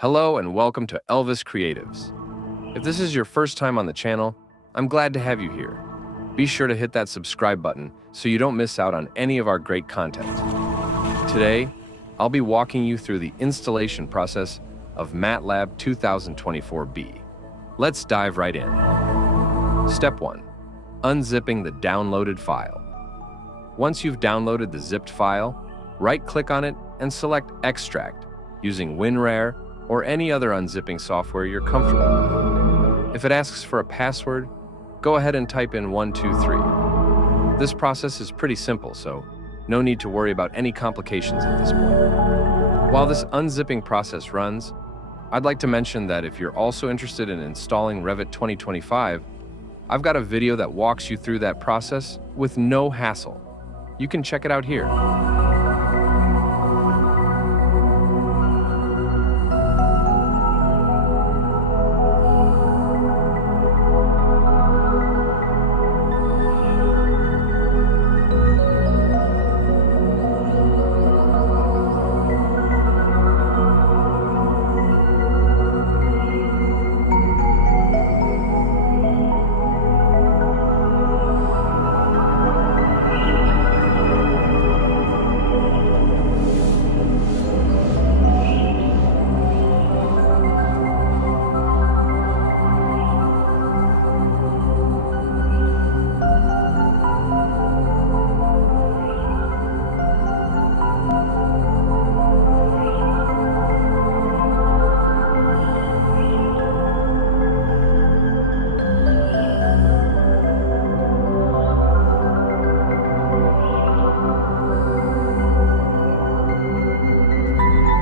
Hello and welcome to Elvis Creatives. If this is your first time on the channel, I'm glad to have you here. Be sure to hit that subscribe button so you don't miss out on any of our great content. Today, I'll be walking you through the installation process of MATLAB 2024b. Let's dive right in. Step 1. Unzipping the downloaded file. Once you've downloaded the zipped file, right-click on it and select Extract using WinRAR or any other unzipping software you're comfortable with. If it asks for a password, go ahead and type in 123. This process is pretty simple, so no need to worry about any complications at this point. While this unzipping process runs, I'd like to mention that if you're also interested in installing Revit 2025, I've got a video that walks you through that process with no hassle. You can check it out here.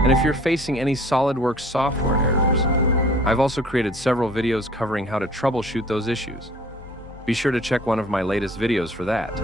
And if you're facing any SolidWorks software errors, I've also created several videos covering how to troubleshoot those issues. Be sure to check one of my latest videos for that.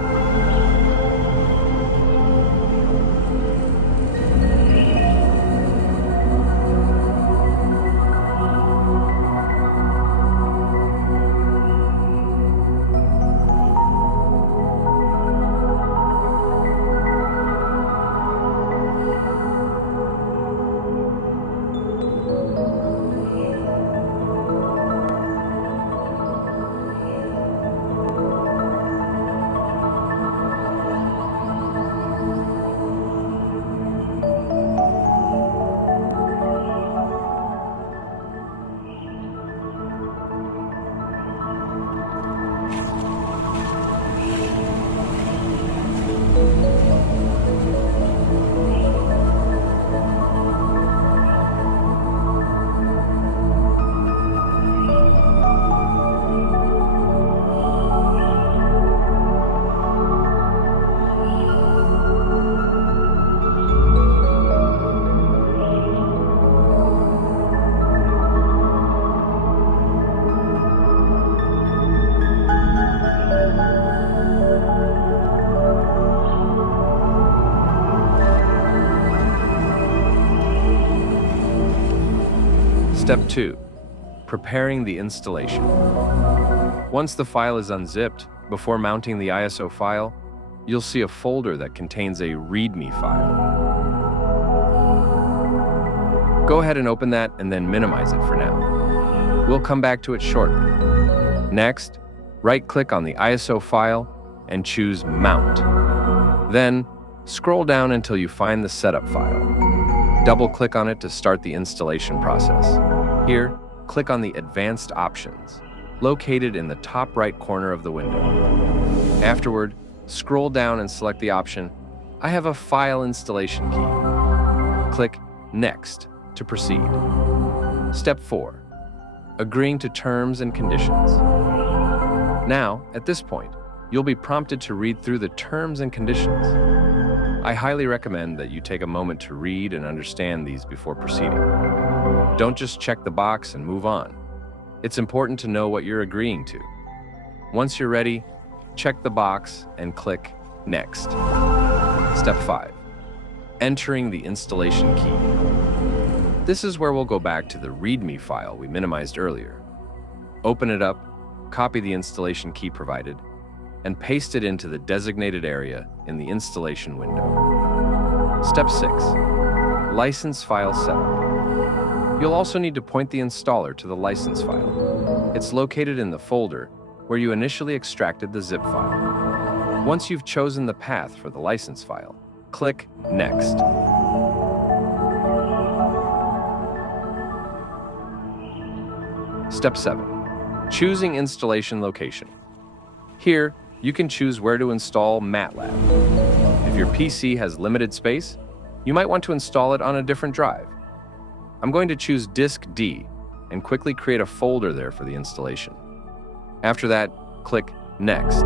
Step 2. Preparing the installation. Once the file is unzipped, before mounting the ISO file, you'll see a folder that contains a README file. Go ahead and open that and then minimize it for now. We'll come back to it shortly. Next, right-click on the ISO file and choose Mount. Then, scroll down until you find the setup file. Double-click on it to start the installation process. Here, click on the Advanced options, located in the top right corner of the window. Afterward, scroll down and select the option, I have a file installation key. Click Next to proceed. Step 4. Agreeing to terms and conditions. Now, at this point, you'll be prompted to read through the terms and conditions. I highly recommend that you take a moment to read and understand these before proceeding. Don't just check the box and move on. It's important to know what you're agreeing to. Once you're ready, check the box and click Next. Step 5. Entering the installation key. This is where we'll go back to the README file we minimized earlier. Open it up, copy the installation key provided, and paste it into the designated area in the installation window. Step 6. License file setup. You'll also need to point the installer to the license file. It's located in the folder where you initially extracted the zip file. Once you've chosen the path for the license file, click Next. Step 7. Choosing installation location. Here, you can choose where to install MATLAB. If your PC has limited space, you might want to install it on a different drive. I'm going to choose Disk D and quickly create a folder there for the installation. After that, click Next.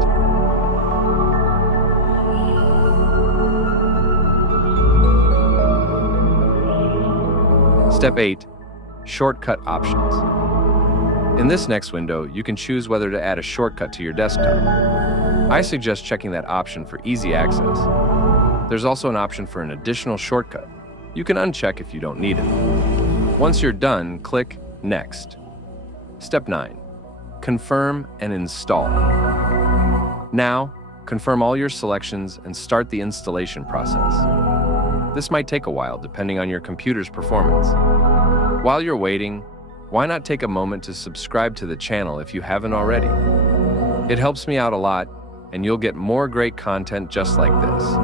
Step 8. Shortcut options. In this next window, you can choose whether to add a shortcut to your desktop. I suggest checking that option for easy access. There's also an option for an additional shortcut. You can uncheck if you don't need it. Once you're done, click Next. Step 9. Confirm and install. Now, confirm all your selections and start the installation process. This might take a while depending on your computer's performance. While you're waiting, why not take a moment to subscribe to the channel if you haven't already? It helps me out a lot, and you'll get more great content just like this.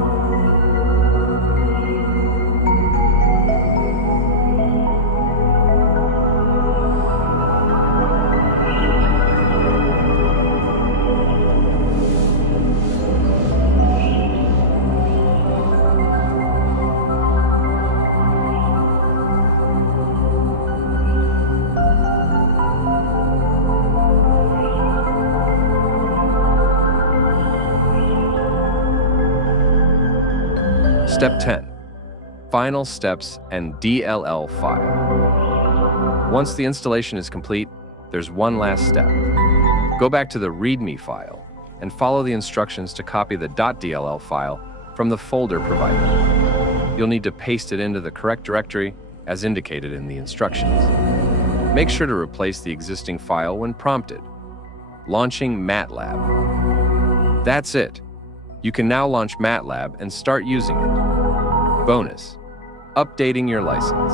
Step 10. Final steps and DLL file. Once the installation is complete, there's one last step. Go back to the README file and follow the instructions to copy the .dll file from the folder provided. You'll need to paste it into the correct directory as indicated in the instructions. Make sure to replace the existing file when prompted. Launching MATLAB. That's it. You can now launch MATLAB and start using it. Bonus: updating your license.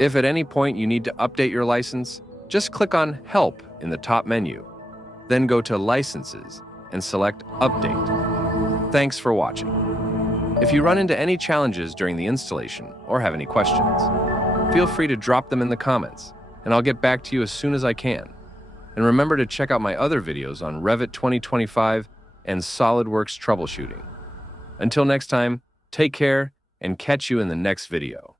If at any point you need to update your license, just click on Help in the top menu. Then go to Licenses and select Update. Thanks for watching. If you run into any challenges during the installation or have any questions, feel free to drop them in the comments, and I'll get back to you as soon as I can. And remember to check out my other videos on Revit 2025 and SolidWorks troubleshooting. Until next time, take care and catch you in the next video.